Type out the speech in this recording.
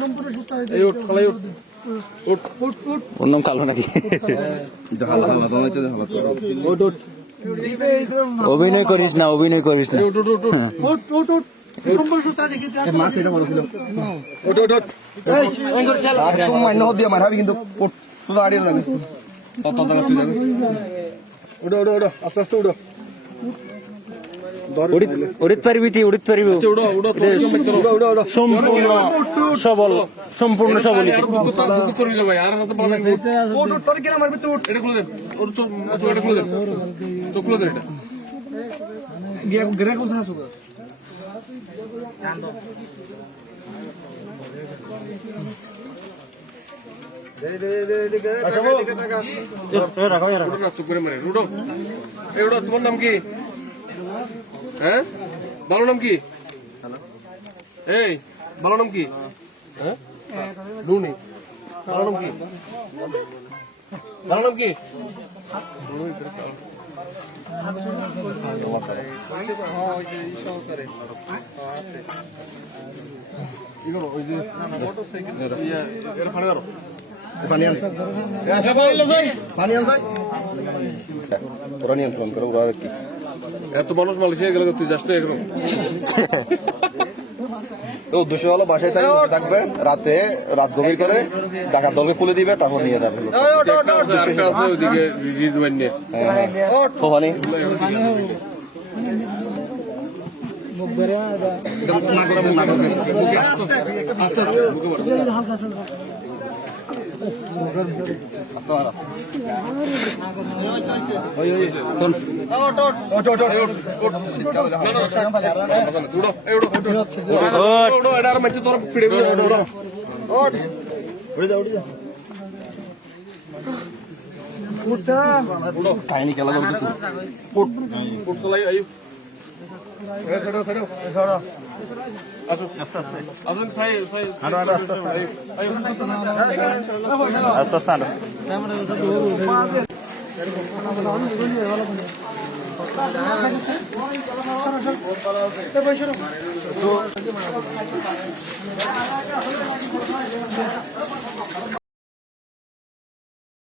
সম্পূর্ণ সুস্থ হয়েছে। ওর নাম কালো নাকি? অভিনয় করিস না, অভিনয় করিস না। সম্পূর্ণ সুস্থ আছে কিন্তু মাছ এটা বড় ছিল। মান্য দিয়ে মারবি কিন্তু শুধু আড়িয়ে যাবে। তত জায়গা তুই যাবে। উড়ো উড়ো উড়ো আস্তে আস্তে উড়ো। উড়িত পারবি তুই, উড়িত পারবি। সম্পূর্ণ সবল, সম্পূর্ণ সবল। তোমার নাম কি? হ্যাঁ, ভালো নাম কি? এই ভালো নাম কি? হ্যাঁ, লুনি। ভালো নাম কি? ভালো নাম কি? নিয়ন্ত্রণ করো ওরা কি এত মানুষ মালয়েশিয়া গেলে তুই যাস না এরকম। তো উদ্দেশ্য হলো বাসায় থাকবে, রাত গভীর করে ডাকাত দলকে খুলে দিবে, তারপর নিয়ে যাবে। ওইদিকে রিজওয়ান নিয়ে কাহিনী খেলা আস্তে